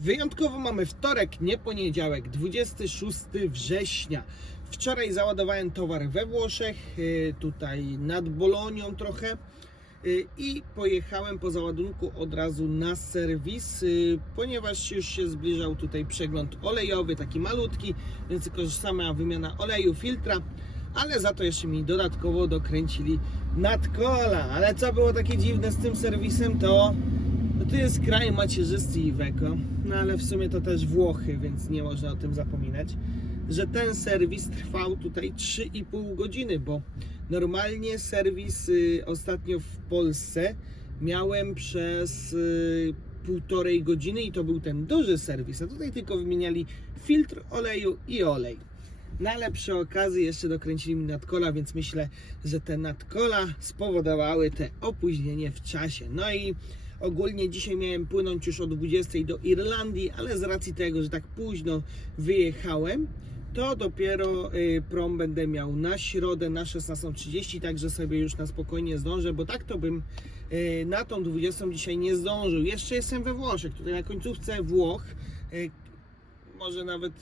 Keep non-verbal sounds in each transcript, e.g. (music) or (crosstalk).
Wyjątkowo mamy wtorek, nie poniedziałek, 26 września. Wczoraj załadowałem towar we Włoszech, y, tutaj nad Bolonią trochę y, i pojechałem po załadunku od razu na serwis, y, ponieważ już się zbliżał tutaj przegląd olejowy, taki malutki, więc tylko sama wymiana oleju, filtra, ale za to jeszcze mi dodatkowo dokręcili nadkola. Ale co było takie dziwne z tym serwisem, to no to jest kraj macierzysty Iveco, no ale w sumie to też Włochy, więc nie można o tym zapominać, że ten serwis trwał tutaj 3,5 godziny, bo normalnie serwis y, ostatnio w Polsce miałem przez y, półtorej godziny i to był ten duży serwis, a tutaj tylko wymieniali filtr oleju i olej. No ale przy okazji jeszcze dokręcili mi nadkola, więc myślę, że te nadkola spowodowały te opóźnienie w czasie. No i ogólnie dzisiaj miałem płynąć już o 20 do Irlandii, ale z racji tego, że tak późno wyjechałem, to dopiero y, prom będę miał na środę na 16.30, także sobie już na spokojnie zdążę, bo tak to bym y, na tą 20 dzisiaj nie zdążył. Jeszcze jestem we Włoszech, tutaj na końcówce Włoch. y, może nawet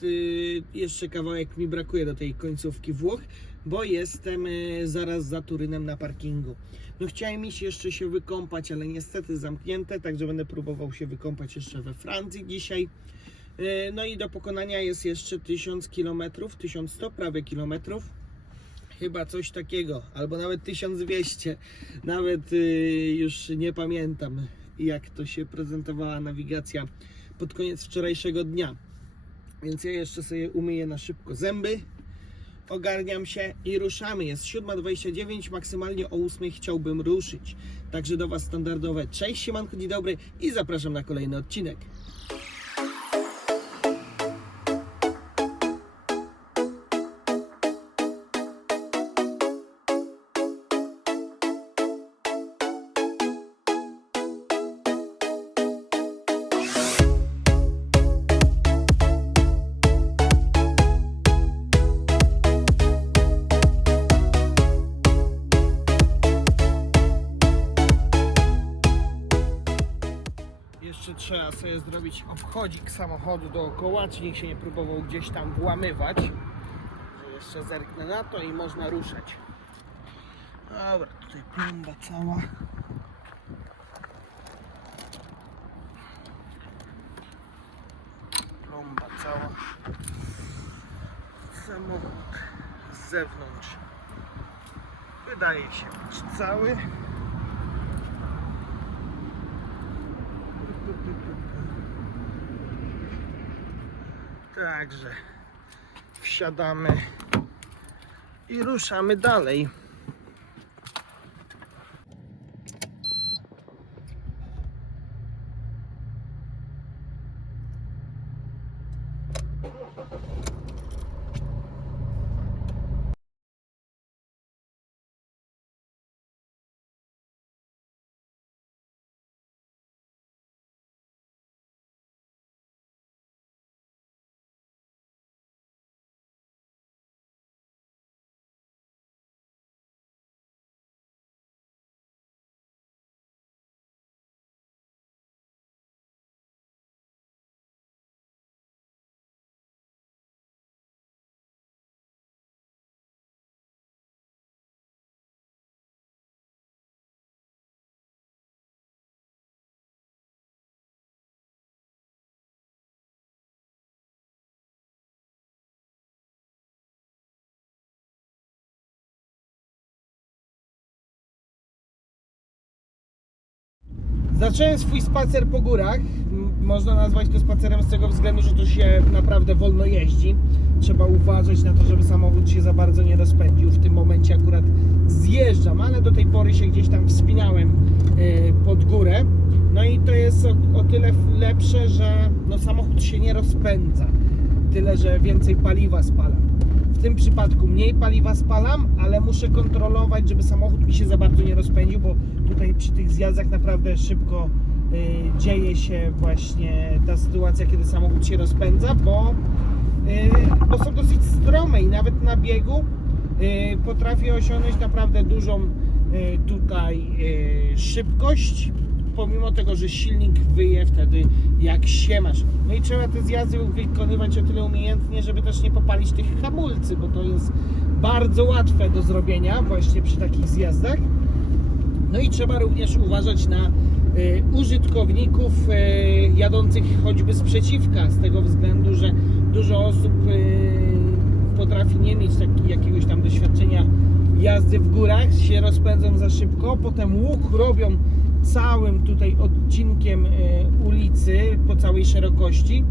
jeszcze kawałek mi brakuje do tej końcówki Włoch, bo jestem y, zaraz za Turynem na parkingu. No chciałem iść jeszcze się wykąpać, ale niestety zamknięte, także będę próbował się wykąpać jeszcze we Francji dzisiaj. Y, No i do pokonania jest jeszcze 1000 km, 1100 prawie kilometrów. Chyba coś takiego, albo nawet 1200. Nawet y, już nie pamiętam, jak to się prezentowała nawigacja pod koniec wczorajszego dnia. Więc ja jeszcze sobie umyję na szybko zęby, ogarniam się i ruszamy. Jest 7.29, maksymalnie o 8 chciałbym ruszyć. Także do Was standardowe cześć, siemanko, dzień dobry i zapraszam na kolejny odcinek. Zrobić obchodzik samochodu dookoła, czy niech się nie próbował gdzieś tam włamywać. Jeszcze zerknę na to i można ruszać. Dobra, tutaj plomba cała. Plomba cała. Samochód z zewnątrz wydaje się być cały. Także wsiadamy i ruszamy dalej. Zacząłem swój spacer po górach. Można nazwać to spacerem z tego względu, że tu się naprawdę wolno jeździ. Trzeba uważać na to, żeby samochód się za bardzo nie rozpędził. W tym momencie akurat zjeżdżam, ale do tej pory się gdzieś tam wspinałem y, pod górę. No i to jest o, o tyle lepsze, że no, samochód się nie rozpędza. Tyle, że więcej paliwa spalam. W tym przypadku mniej paliwa spalam, ale muszę kontrolować, żeby samochód mi się za bardzo nie rozpędził, bo tutaj przy tych zjazdach naprawdę szybko y, dzieje się właśnie ta sytuacja, kiedy samochód się rozpędza, bo, y, bo są dosyć strome i nawet na biegu y, potrafię osiągnąć naprawdę dużą y, tutaj y, szybkość pomimo tego, że silnik wyje wtedy jak się masz. No i trzeba te zjazdy wykonywać o tyle umiejętnie, żeby też nie popalić tych hamulcy, bo to jest bardzo łatwe do zrobienia właśnie przy takich zjazdach. No i trzeba również uważać na e, użytkowników e, jadących choćby sprzeciwka, z tego względu, że dużo osób e, potrafi nie mieć taki, jakiegoś tam doświadczenia jazdy w górach, się rozpędzą za szybko, potem łuk robią całym tutaj odcinkiem e, ulicy po całej szerokości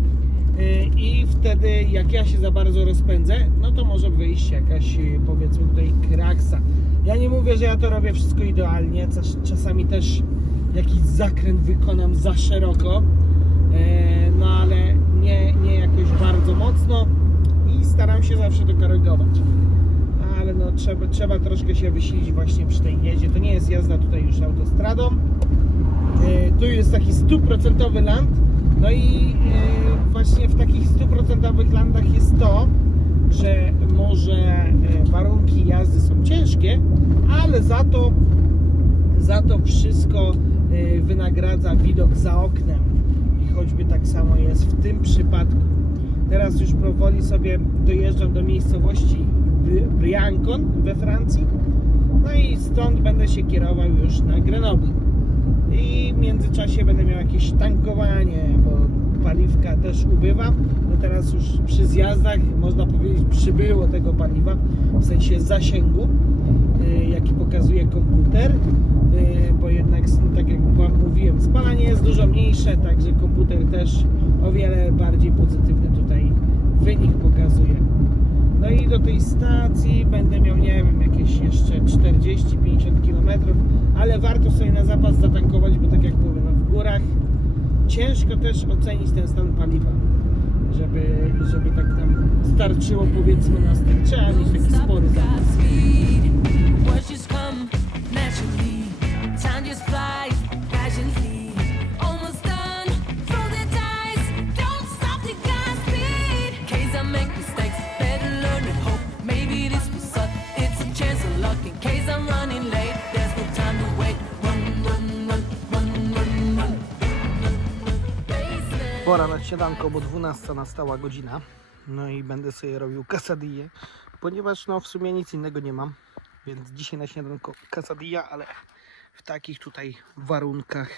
e, i wtedy jak ja się za bardzo rozpędzę, no to może wyjść jakaś e, powiedzmy tutaj kraksa. Ja nie mówię, że ja to robię wszystko idealnie, czas- czasami też jakiś zakręt wykonam za szeroko, no ale nie, nie jakoś bardzo mocno i staram się zawsze to korygować. Ale no trzeba, trzeba troszkę się wysilić właśnie przy tej jeździe. To nie jest jazda tutaj już autostradą. E, Tu jest taki stuprocentowy land. No i e, właśnie w takich stuprocentowych landach jest to, że może e, warunki jazdy są ciężkie, ale za to za to wszystko wynagradza widok za oknem. I choćby tak samo jest w tym przypadku. Teraz już powoli sobie dojeżdżam do miejscowości Briancon we Francji. No i stąd będę się kierował już na Grenoble. I w międzyczasie będę miał jakieś tankowanie, bo paliwka też ubywa. No teraz już przy zjazdach można powiedzieć przybyło tego paliwa, w sensie zasięgu, y, jaki pokazuje komputer, y, bo jednak tak jak Wam mówiłem, spalanie jest dużo mniejsze, także komputer też o wiele bardziej pozytywny tutaj wynik pokazuje. No i do tej stacji będę miał, nie wiem, jakieś jeszcze 40-50 km, ale warto sobie na zapas zatankować, bo tak jak mówię, no w górach ciężko też ocenić ten stan paliwa, żeby, żeby tak nam starczyło powiedzmy na styk. Trzeba mieć taki spory zapas. Śniadanko, bo 12 nastała godzina. No i będę sobie robił quesadille, ponieważ no w sumie nic innego nie mam. Więc dzisiaj na śniadanko quesadilla, ale w takich tutaj warunkach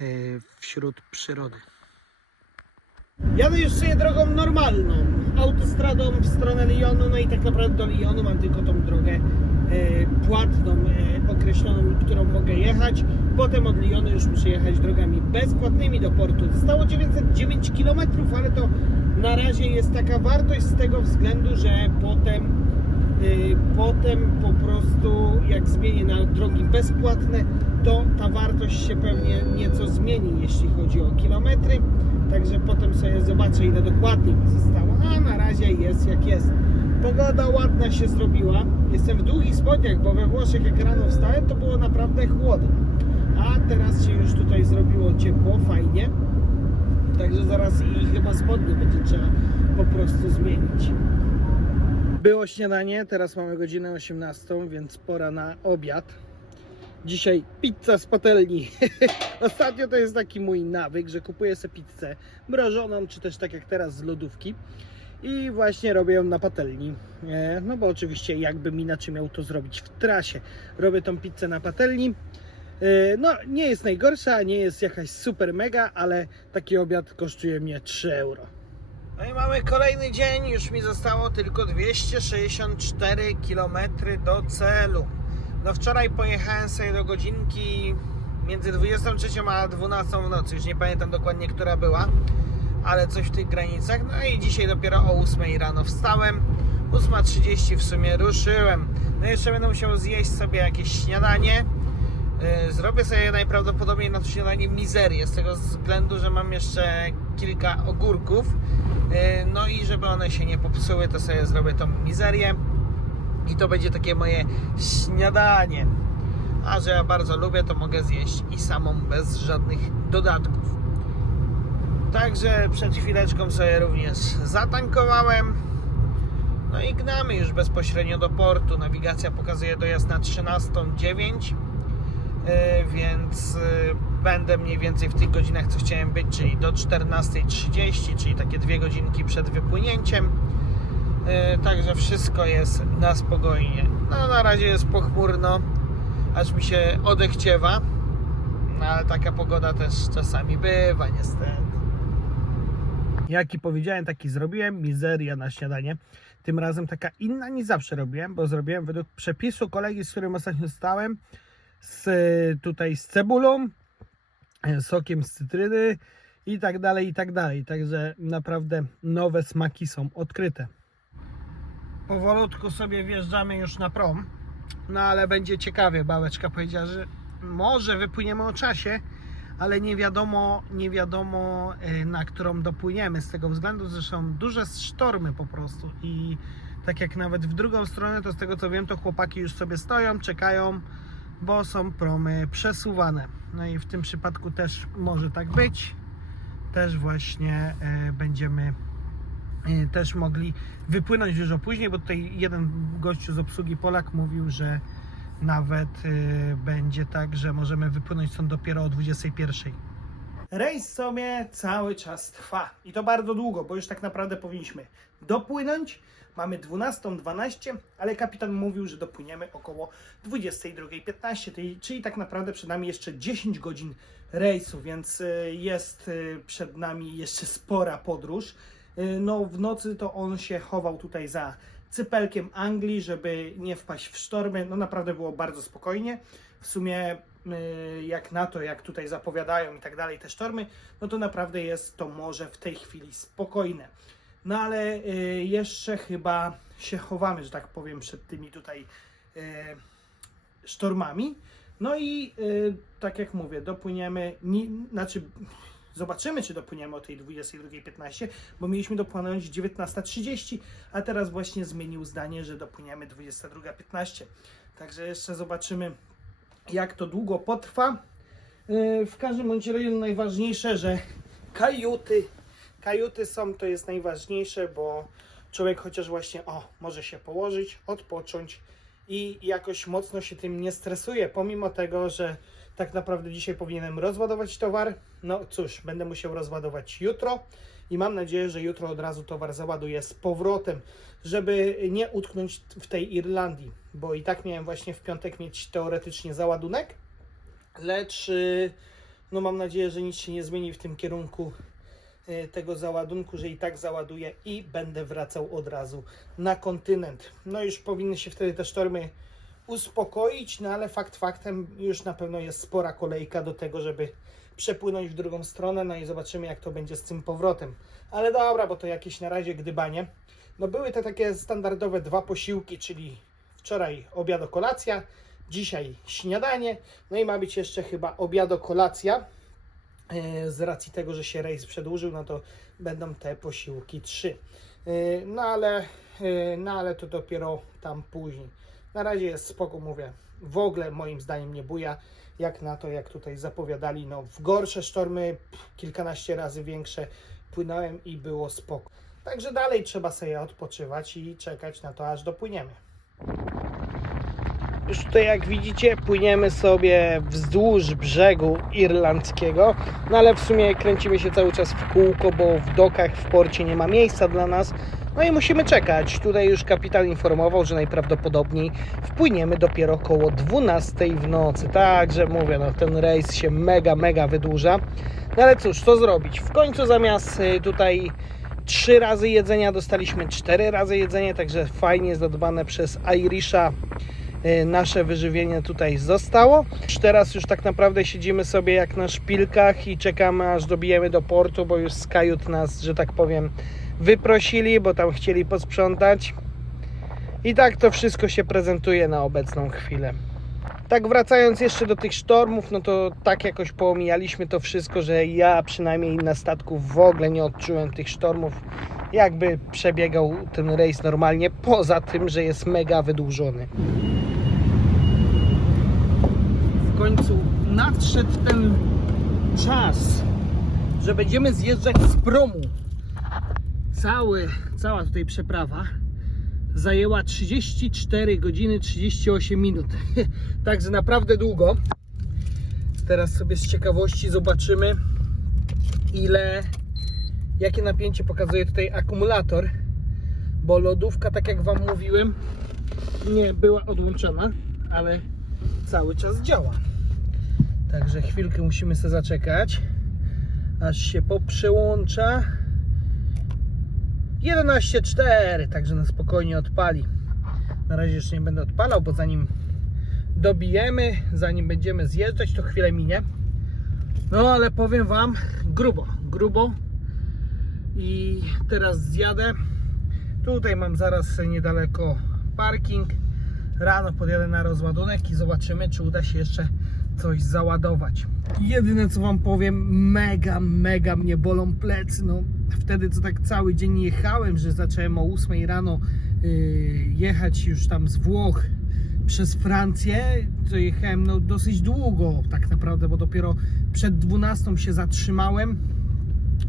e, wśród przyrody. Jadę już sobie drogą normalną, autostradą w stronę Lyonu, no i tak naprawdę do Lyonu mam tylko tą drogę e, płatną, e, określoną, którą mogę jechać. Potem od Lyonu już muszę jechać drogami bezpłatnymi do portu. Zostało 909 km, ale to na razie jest taka wartość z tego względu, że potem Y, Potem po prostu jak zmienię na drogi bezpłatne, to ta wartość się pewnie nieco zmieni, jeśli chodzi o kilometry. Także potem sobie zobaczę, ile dokładnie mi zostało. A na razie jest jak jest. Pogoda ładna się zrobiła. Jestem w długich spodniach, bo we Włoszech jak rano wstałem, to było naprawdę chłodno. A teraz się już tutaj zrobiło ciepło, fajnie. Także zaraz i chyba spodnie będzie trzeba po prostu zmienić. Było śniadanie, teraz mamy godzinę 18, więc pora na obiad. Dzisiaj pizza z patelni. (laughs) Ostatnio to jest taki mój nawyk, że kupuję sobie pizzę mrożoną, czy też tak jak teraz z lodówki. I właśnie robię ją na patelni. E, No bo oczywiście jakbym inaczej miał to zrobić w trasie. Robię tą pizzę na patelni. E, No nie jest najgorsza, nie jest jakaś super mega, ale taki obiad kosztuje mnie 3 euro. No i mamy kolejny dzień, już mi zostało tylko 264 km do celu. No wczoraj pojechałem sobie do godzinki między 23 a 12 w nocy, już nie pamiętam dokładnie, która była, ale coś w tych granicach. No i dzisiaj dopiero o 8 rano wstałem, 8.30 w sumie ruszyłem. No jeszcze będę musiał zjeść sobie jakieś śniadanie. Yy, Zrobię sobie najprawdopodobniej na to śniadanie mizerię, z tego względu, że mam jeszcze kilka ogórków. Yy, No i żeby one się nie popsuły, to sobie zrobię tą mizerię. I to będzie takie moje śniadanie. A że ja bardzo lubię, to mogę zjeść i samą bez żadnych dodatków. Także przed chwileczką sobie również zatankowałem. No i gnamy już bezpośrednio do portu. Nawigacja pokazuje dojazd na 13.09. Yy, więc yy, będę mniej więcej w tych godzinach, co chciałem być, czyli do 14.30, czyli takie dwie godzinki przed wypłynięciem. E, Także wszystko jest na spokojnie. No na razie jest pochmurno, aż mi się odechciewa. No ale taka pogoda też czasami bywa niestety. Jaki powiedziałem, taki zrobiłem. Mizeria na śniadanie. Tym razem taka inna niż zawsze robiłem, bo zrobiłem według przepisu kolegi, z którym ostatnio stałem. Z, tutaj z cebulą, sokiem z cytryny i tak dalej, i tak dalej. Także naprawdę nowe smaki są odkryte. Powolutku sobie wjeżdżamy już na prom. No ale będzie ciekawie. Bałeczka powiedziała, że może wypłyniemy o czasie, ale nie wiadomo, nie wiadomo e, na którą dopłyniemy. Z tego względu, są duże sztormy po prostu. I tak jak nawet w drugą stronę, to z tego co wiem, to chłopaki już sobie stoją, czekają, bo są promy przesuwane. No i w tym przypadku też może tak być. Też właśnie e, będziemy też mogli wypłynąć dużo później, bo tutaj jeden gościu z obsługi Polak mówił, że nawet e, będzie tak, że możemy wypłynąć stąd dopiero o 21. Rejs sobie cały czas trwa i to bardzo długo, bo już tak naprawdę powinniśmy dopłynąć. Mamy 12.12, ale kapitan mówił, że dopłyniemy około 22.15, czyli- tak naprawdę przed nami jeszcze 10 godzin rejsu, więc y, jest przed nami jeszcze spora podróż. Y, No w nocy to on się chował tutaj za cypelkiem Anglii, żeby nie wpaść w sztormy. No naprawdę było bardzo spokojnie. W sumie y, jak na to, jak tutaj zapowiadają i tak dalej te sztormy, no to naprawdę jest to morze w tej chwili spokojne. No ale y, jeszcze chyba się chowamy, że tak powiem, przed tymi tutaj sztormami. No i tak jak mówię, dopłyniemy, ni, znaczy zobaczymy, czy dopłyniemy o tej 22.15, bo mieliśmy dopłynąć 19.30, a teraz właśnie zmienił zdanie, że dopłyniemy 22.15. Także jeszcze zobaczymy, jak to długo potrwa. Y, W każdym bądź razie najważniejsze, że kajuty, kajuty są, to jest najważniejsze, bo człowiek chociaż właśnie, o, może się położyć, odpocząć i jakoś mocno się tym nie stresuje, pomimo tego, że tak naprawdę dzisiaj powinienem rozładować towar. No cóż, będę musiał rozładować jutro i mam nadzieję, że jutro od razu towar załaduję z powrotem, żeby nie utknąć w tej Irlandii, bo i tak miałem właśnie w piątek mieć teoretycznie załadunek, lecz y, no mam nadzieję, że nic się nie zmieni w tym kierunku y, tego załadunku, że i tak załaduję i będę wracał od razu na kontynent. No już powinny się wtedy te sztormy uspokoić, no ale fakt faktem już na pewno jest spora kolejka do tego, żeby przepłynąć w drugą stronę, no i zobaczymy jak to będzie z tym powrotem. Ale dobra, bo to jakieś na razie gdybanie. No były te takie standardowe dwa posiłki, czyli wczoraj obiado kolacja, dzisiaj śniadanie, no i ma być jeszcze chyba obiado kolacja. E, Z racji tego, że się rejs przedłużył, no to będą te posiłki trzy. E, No ale, e, no ale to dopiero tam później. Na razie jest spoko, mówię. W ogóle moim zdaniem nie buja. Jak na to, jak tutaj zapowiadali, no w gorsze sztormy, kilkanaście razy większe, płynąłem i było spoko. Także dalej trzeba sobie odpoczywać i czekać na to, aż dopłyniemy. Już tutaj jak widzicie płyniemy sobie wzdłuż brzegu irlandzkiego, no ale w sumie kręcimy się cały czas w kółko, bo w dokach w porcie nie ma miejsca dla nas. No i musimy czekać. Tutaj już kapitan informował, że najprawdopodobniej wpłyniemy dopiero około 12 w nocy. Także mówię, no ten rejs się mega, mega wydłuża. No ale cóż, co zrobić? W końcu zamiast y, tutaj trzy razy jedzenia dostaliśmy cztery razy jedzenie, także fajnie zadbane przez Irisha y, nasze wyżywienie tutaj zostało. Teraz już tak naprawdę siedzimy sobie jak na szpilkach i czekamy aż dobijemy do portu, bo już z kajut nas, że tak powiem, wyprosili, bo tam chcieli posprzątać. I tak to wszystko się prezentuje na obecną chwilę. Tak wracając jeszcze do tych sztormów, no to tak jakoś poomijaliśmy to wszystko, że ja przynajmniej na statku w ogóle nie odczułem tych sztormów. Jakby przebiegał ten rejs normalnie, poza tym, że jest mega wydłużony. W końcu nadszedł ten czas, że będziemy zjeżdżać z promu. Cały, cała tutaj przeprawa zajęła 34 godziny 38 minut. (laughs) Także naprawdę długo. Teraz sobie z ciekawości zobaczymy, ile, jakie napięcie pokazuje tutaj akumulator, bo lodówka, tak jak Wam mówiłem, nie była odłączona, ale cały czas działa. Także chwilkę musimy sobie zaczekać, aż się poprzełącza. 11.4, także na spokojnie odpali. Na razie jeszcze nie będę odpalał, bo zanim dobijemy, zanim będziemy zjeżdżać, to chwilę minie. No ale powiem Wam, grubo, grubo. I teraz zjadę. Tutaj mam zaraz niedaleko parking. Rano podjadę na rozładunek i zobaczymy, czy uda się jeszcze coś załadować. Jedyne co Wam powiem, mega, mega mnie bolą plecy. No, wtedy co tak cały dzień jechałem, że zacząłem o 8 rano yy, jechać już tam z Włoch przez Francję, to jechałem no, dosyć długo tak naprawdę, bo dopiero przed 12 się zatrzymałem.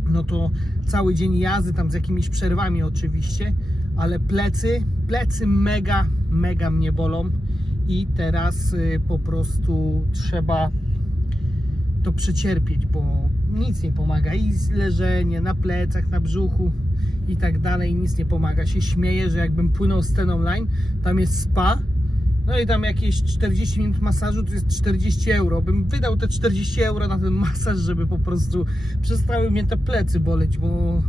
No to cały dzień jazdy, tam z jakimiś przerwami oczywiście, ale plecy, plecy mega, mega mnie bolą i teraz y, po prostu trzeba to przecierpieć, bo nic nie pomaga i leżenie na plecach, na brzuchu i tak dalej, nic nie pomaga. Się śmieję, że jakbym płynął z online, tam jest spa, no i tam jakieś 40 minut masażu to jest 40 euro. Bym wydał te 40 euro na ten masaż, żeby po prostu przestały mnie te plecy boleć, bo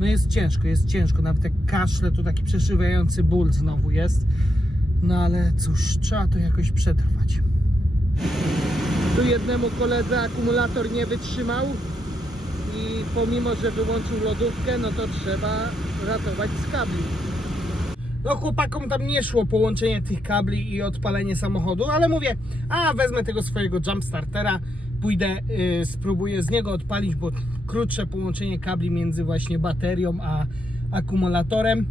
no jest ciężko, jest ciężko. Nawet jak kaszle, to taki przeszywający ból znowu jest. No ale cóż, trzeba to jakoś przetrwać. Tu jednemu koledze akumulator nie wytrzymał i pomimo, że wyłączył lodówkę, no to trzeba ratować z kabli. No chłopakom tam nie szło połączenie tych kabli i odpalenie samochodu, ale mówię, a wezmę tego swojego jumpstartera, pójdę, yy, spróbuję z niego odpalić, bo krótsze połączenie kabli między właśnie baterią a akumulatorem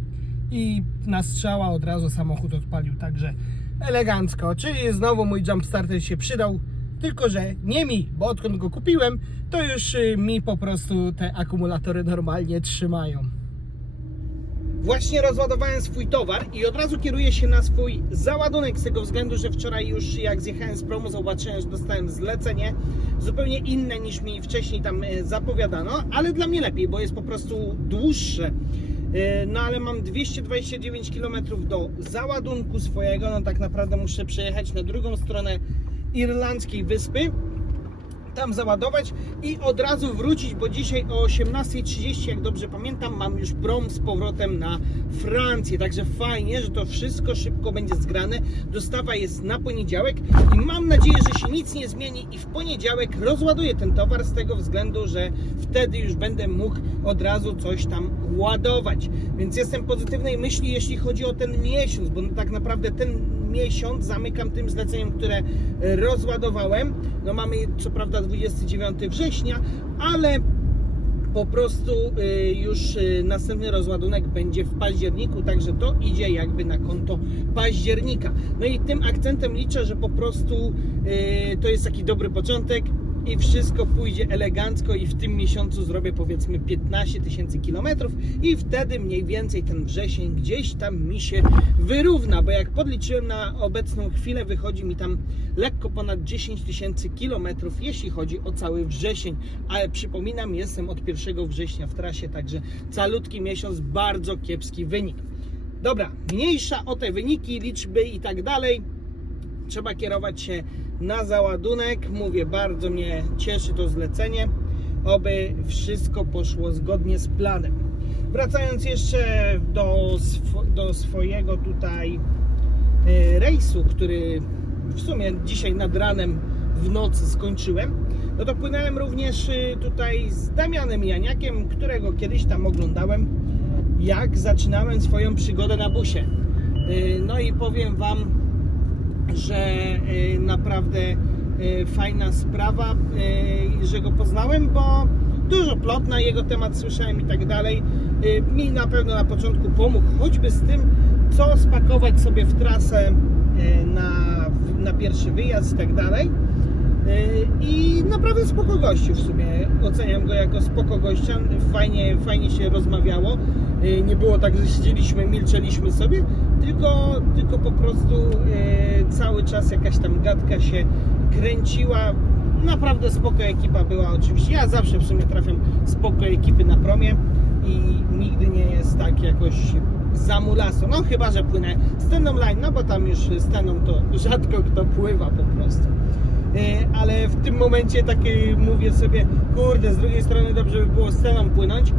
i na strzała od razu samochód odpalił, także elegancko, czyli znowu mój jumpstarter się przydał, tylko że nie mi, bo odkąd go kupiłem, to już y, mi po prostu te akumulatory normalnie trzymają. Właśnie rozładowałem swój towar i od razu kieruję się na swój załadunek z tego względu, że wczoraj już jak zjechałem z promu zobaczyłem, że dostałem zlecenie zupełnie inne niż mi wcześniej tam e, zapowiadano, ale dla mnie lepiej, bo jest po prostu dłuższe. E, No ale mam 229 km do załadunku swojego, no tak naprawdę muszę przejechać na drugą stronę irlandzkiej wyspy tam załadować i od razu wrócić, bo dzisiaj o 18.30, jak dobrze pamiętam, mam już prom z powrotem na Francję. Także fajnie, że to wszystko szybko będzie zgrane. Dostawa jest na poniedziałek i mam nadzieję, że się nic nie zmieni i w poniedziałek rozładuję ten towar z tego względu, że wtedy już będę mógł od razu coś tam ładować. Więc jestem pozytywnej myśli, jeśli chodzi o ten miesiąc, bo tak naprawdę ten miesiąc zamykam tym zleceniem, które e, rozładowałem. No mamy co prawda 29 września, ale po prostu y, już y, następny rozładunek będzie w październiku, także to idzie jakby na konto października. No i tym akcentem liczę, że po prostu to jest taki dobry początek i wszystko pójdzie elegancko i w tym miesiącu zrobię powiedzmy 15 tysięcy kilometrów i wtedy mniej więcej ten wrzesień gdzieś tam mi się wyrówna, bo jak podliczyłem na obecną chwilę wychodzi mi tam lekko ponad 10 tysięcy kilometrów jeśli chodzi o cały wrzesień, ale przypominam jestem od 1 września w trasie, także calutki miesiąc, bardzo kiepski wynik. Dobra, mniejsza o te wyniki, liczby i tak dalej trzeba kierować się na załadunek. Mówię, bardzo mnie cieszy to zlecenie. Oby wszystko poszło zgodnie z planem. Wracając jeszcze do, swo do swojego tutaj y, rejsu, który w sumie dzisiaj nad ranem w nocy skończyłem, no to płynąłem również y, tutaj z Damianem Janiakiem, którego kiedyś tam oglądałem, jak zaczynałem swoją przygodę na busie. Y, No i powiem Wam, że y, naprawdę y, fajna sprawa, y, że go poznałem, bo dużo plot na jego temat słyszałem i tak dalej. Mi na pewno na początku pomógł, choćby z tym, co spakować sobie w trasę na, na pierwszy wyjazd i tak dalej. I naprawdę spoko gościu w sumie. Oceniam go jako spoko gościa. Fajnie, fajnie się rozmawiało. Nie było tak, że siedzieliśmy, milczeliśmy sobie, tylko, tylko po prostu y, cały czas jakaś tam gadka się kręciła. naprawdę spoko ekipa była oczywiście. Ja zawsze w sumie trafiam spoko ekipy na promie i nigdy nie jest tak jakoś zamulaso. No chyba, że płynę stand line, no bo tam już staną to rzadko kto pływa po prostu. E, Ale w tym momencie tak e, mówię sobie, kurde, z drugiej strony dobrze by było sceną płynąć,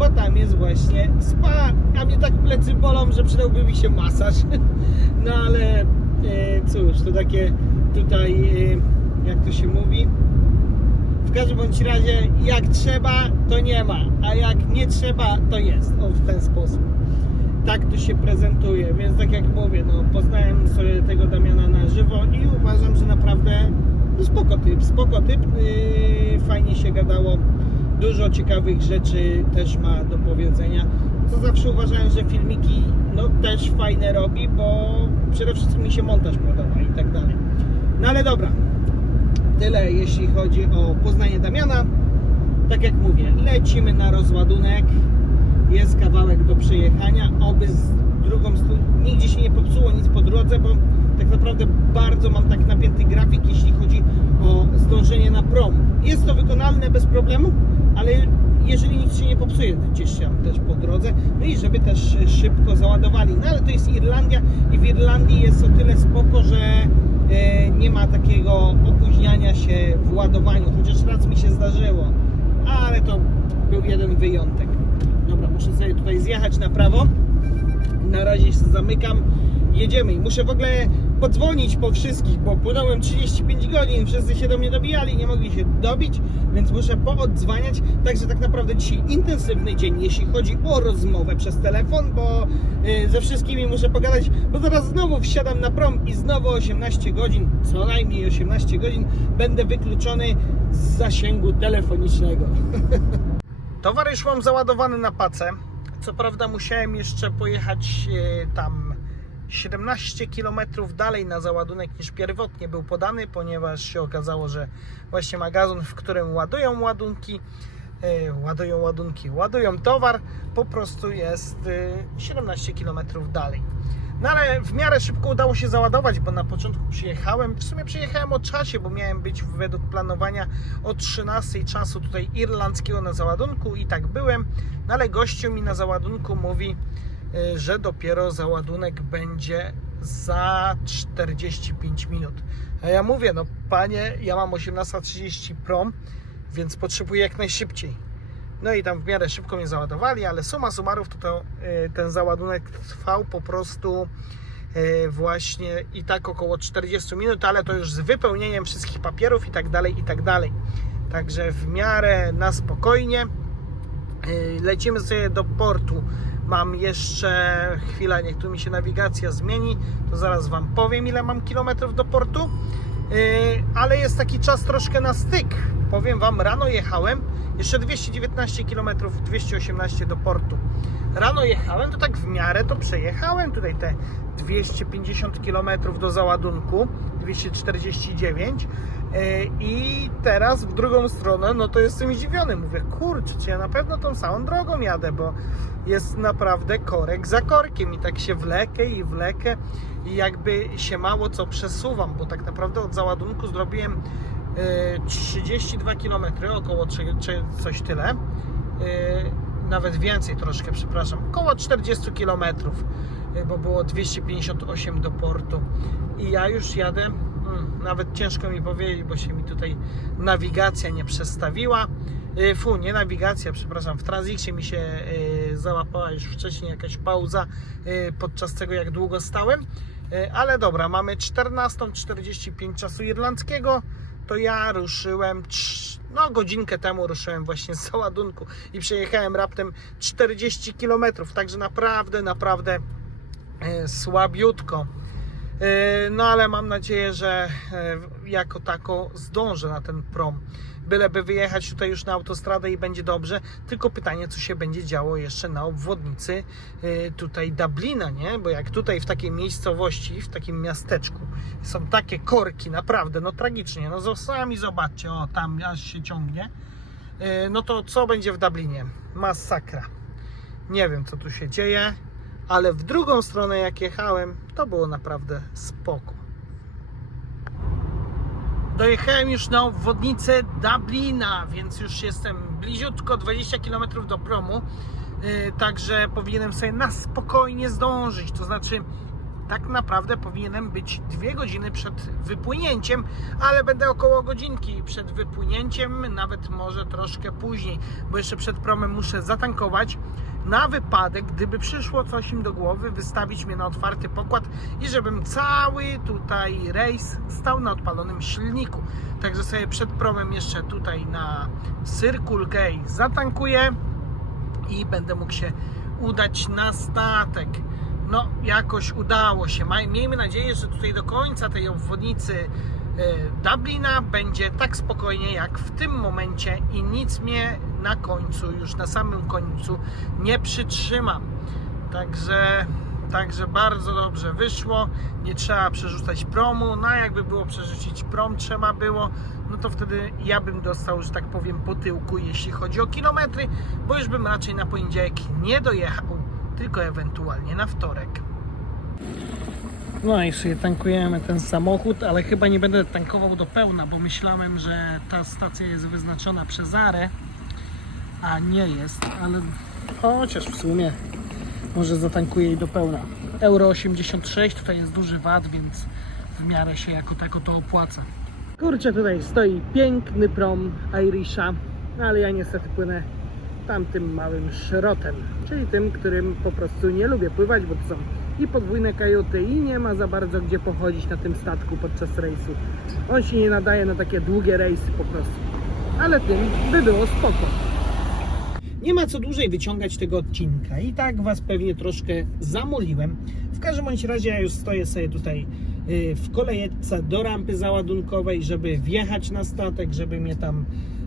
bo tam jest właśnie spa, a mnie tak plecy bolą, że przydałby mi się masaż. (laughs) No ale e, cóż, to takie tutaj, e, jak to się mówi, w każdym bądź razie jak trzeba, to nie ma, a jak nie trzeba, to jest. O, w ten sposób. Tak to się prezentuje, więc tak jak mówię, no, poznałem sobie tego Damiana na żywo i uważam, że naprawdę no, spoko typ, spoko typ, yy, fajnie się gadało, dużo ciekawych rzeczy też ma do powiedzenia. Co zawsze uważałem, że filmiki no, też fajne robi, bo przede wszystkim mi się montaż podoba i tak dalej. No ale dobra, tyle jeśli chodzi o poznanie Damiana. Tak jak mówię, lecimy na rozładunek. Jest kawałek do przejechania. Oby z drugą stroną nigdzie się nie popsuło nic po drodze, bo tak naprawdę bardzo mam tak napięty grafik, jeśli chodzi o zdążenie na prom. Jest to wykonalne bez problemu, ale jeżeli nic się nie popsuje gdzieś tam też po drodze, no i żeby też szybko załadowali. No ale to jest Irlandia i w Irlandii jest o tyle spoko, że e, nie ma takiego opóźniania się w ładowaniu, chociaż raz mi się zdarzyło, ale to był jeden wyjątek. Dobra, muszę sobie tutaj zjechać na prawo. Na razie się zamykam. Jedziemy muszę w ogóle podzwonić po wszystkich, bo płynąłem 35 godzin, wszyscy się do mnie dobijali, nie mogli się dobić, więc muszę poodzwaniać. Także tak naprawdę dzisiaj intensywny dzień, jeśli chodzi o rozmowę przez telefon, bo y, ze wszystkimi muszę pogadać, bo zaraz znowu wsiadam na prom i znowu 18 godzin, co najmniej 18 godzin będę wykluczony z zasięgu telefonicznego. (laughs) Towar już mam załadowany na pacę. Co prawda musiałem jeszcze pojechać e, tam 17 km dalej na załadunek niż pierwotnie był podany, ponieważ się okazało, że właśnie magazyn, w którym ładują ładunki, e, ładują ładunki, ładują towar, po prostu jest e, 17 km dalej. No ale w miarę szybko udało się załadować, bo na początku przyjechałem, w sumie przyjechałem o czasie, bo miałem być według planowania o 13 czasu tutaj irlandzkiego na załadunku i tak byłem, no ale gościu mi na załadunku mówi, że dopiero załadunek będzie za 45 minut. A ja mówię, no panie, ja mam 18.30 prom, więc potrzebuję jak najszybciej. No i tam w miarę szybko mnie załadowali, ale suma summarów to, to y, ten załadunek trwał po prostu y, właśnie i tak około 40 minut, ale to już z wypełnieniem wszystkich papierów i tak dalej, i tak dalej. Także w miarę na spokojnie. Y, Lecimy sobie do portu. Mam jeszcze chwilę, niech tu mi się nawigacja zmieni, to zaraz Wam powiem, ile mam kilometrów do portu. Yy, ale jest taki czas troszkę na styk. Powiem Wam, rano jechałem, jeszcze 219 km, 218 do portu. Rano jechałem, to tak w miarę to przejechałem tutaj te 250 km do załadunku, 249 yy, i teraz w drugą stronę, no to jestem zdziwiony. Mówię, kurczę, ja na pewno tą samą drogą jadę, bo jest naprawdę korek za korkiem i tak się wlekę i wlekę i jakby się mało co przesuwam, bo tak naprawdę od załadunku zrobiłem e, 32 km, około coś tyle. E, nawet więcej troszkę, przepraszam, około 40 km, e, bo było 258 do portu. I ja już jadę, nawet ciężko mi powiedzieć, bo się mi tutaj nawigacja nie przestawiła. E, Fu, nie nawigacja, przepraszam, w tranzikcie mi się e, załapała już wcześniej jakaś pauza e, podczas tego, jak długo stałem. Ale dobra, mamy 14.45 czasu irlandzkiego. To ja ruszyłem, no godzinkę temu ruszyłem właśnie z załadunku i przejechałem raptem 40 km. Także naprawdę, naprawdę słabiutko. E, No ale mam nadzieję, że e, jako tako zdążę na ten prom. Byleby wyjechać tutaj już na autostradę i będzie dobrze. Tylko pytanie, co się będzie działo jeszcze na obwodnicy e, tutaj Dublina, nie? Bo jak tutaj w takiej miejscowości, w takim miasteczku są takie korki, naprawdę, no tragicznie. No sami zobaczcie, o tam aż się ciągnie. No to co będzie w Dublinie? Masakra. Nie wiem, co tu się dzieje, ale w drugą stronę jak jechałem, to było naprawdę spoko. Dojechałem już na obwodnicę Dublina, więc już jestem bliziutko 20 km do promu. Yy, Także powinienem sobie na spokojnie zdążyć. To znaczy, tak naprawdę powinienem być dwie godziny przed wypłynięciem, ale będę około godzinki przed wypłynięciem, nawet może troszkę później, bo jeszcze przed promem muszę zatankować na wypadek, gdyby przyszło coś im do głowy, wystawić mnie na otwarty pokład i żebym cały tutaj rejs stał na odpalonym silniku. Także sobie przed promem jeszcze tutaj na Circle K zatankuję i będę mógł się udać na statek. No, jakoś udało się. Miejmy nadzieję, że tutaj do końca tej obwodnicy e, Dublina będzie tak spokojnie jak w tym momencie i nic mnie na końcu, już na samym końcu nie przytrzyma. Także, także bardzo dobrze wyszło. Nie trzeba przerzucać promu. No a jakby było przerzucić prom trzeba było, no to wtedy ja bym dostał, że tak powiem, po tyłku, jeśli chodzi o kilometry, bo już bym raczej na poniedziałek nie dojechał, tylko ewentualnie na wtorek. No i sobie tankujemy ten samochód, ale chyba nie będę tankował do pełna, bo myślałem, że ta stacja jest wyznaczona przez Arę, a nie jest, ale chociaż w sumie może zatankuję jej do pełna. Euro 86, tutaj jest duży VAT, więc w miarę się jako tako to opłaca. Kurczę, tutaj stoi piękny prom Irisha, ale ja niestety płynę tamtym małym szrotem, czyli tym, którym po prostu nie lubię pływać, bo to są i podwójne kajuty i nie ma za bardzo gdzie pochodzić na tym statku podczas rejsu. On się nie nadaje na takie długie rejsy po prostu, ale tym by było spoko. Nie ma co dłużej wyciągać tego odcinka i tak Was pewnie troszkę zamoliłem. W każdym bądź razie ja już stoję sobie tutaj y, w kolejce do rampy załadunkowej, żeby wjechać na statek, żeby mnie tam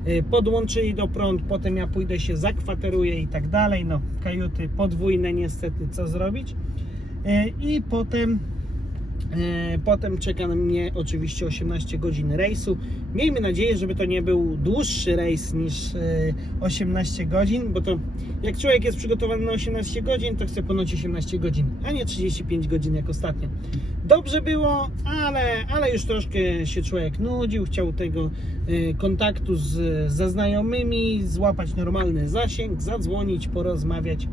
y, podłączyli do prąd, potem ja pójdę się zakwateruję i tak dalej. No, kajuty podwójne niestety, co zrobić. Y, I potem Potem czeka na mnie oczywiście 18 godzin rejsu. Miejmy nadzieję, żeby to nie był dłuższy rejs niż e, 18 godzin, bo to jak człowiek jest przygotowany na 18 godzin, to chce ponoć 18 godzin, a nie 35 godzin jak ostatnio. Dobrze było, ale, ale już troszkę się człowiek nudził, chciał tego e, kontaktu z, ze znajomymi, złapać normalny zasięg, zadzwonić, porozmawiać.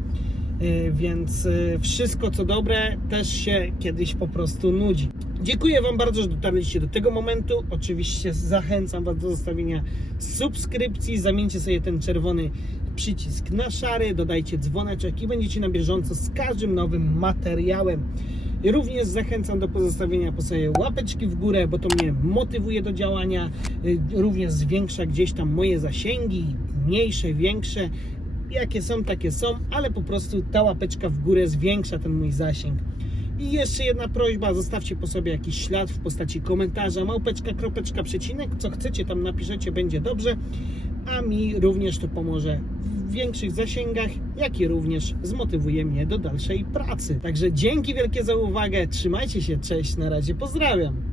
Y, Więc y, wszystko co dobre też się kiedyś po prostu nudzi. Dziękuję Wam bardzo, że dotarliście do tego momentu. Oczywiście zachęcam Was do zostawienia subskrypcji. Zamieńcie sobie ten czerwony przycisk na szary, dodajcie dzwoneczek i będziecie na bieżąco z każdym nowym materiałem. Również zachęcam do pozostawienia po sobie łapeczki w górę, bo to mnie motywuje do działania. Y, Również zwiększa gdzieś tam moje zasięgi, mniejsze, większe jakie są, takie są, ale po prostu ta łapeczka w górę zwiększa ten mój zasięg. I jeszcze jedna prośba, zostawcie po sobie jakiś ślad w postaci komentarza, małpeczka, kropeczka, przecinek, co chcecie tam napiszecie, będzie dobrze, a mi również to pomoże w większych zasięgach, jak i również zmotywuje mnie do dalszej pracy. Także dzięki wielkie za uwagę, trzymajcie się, cześć, na razie, pozdrawiam.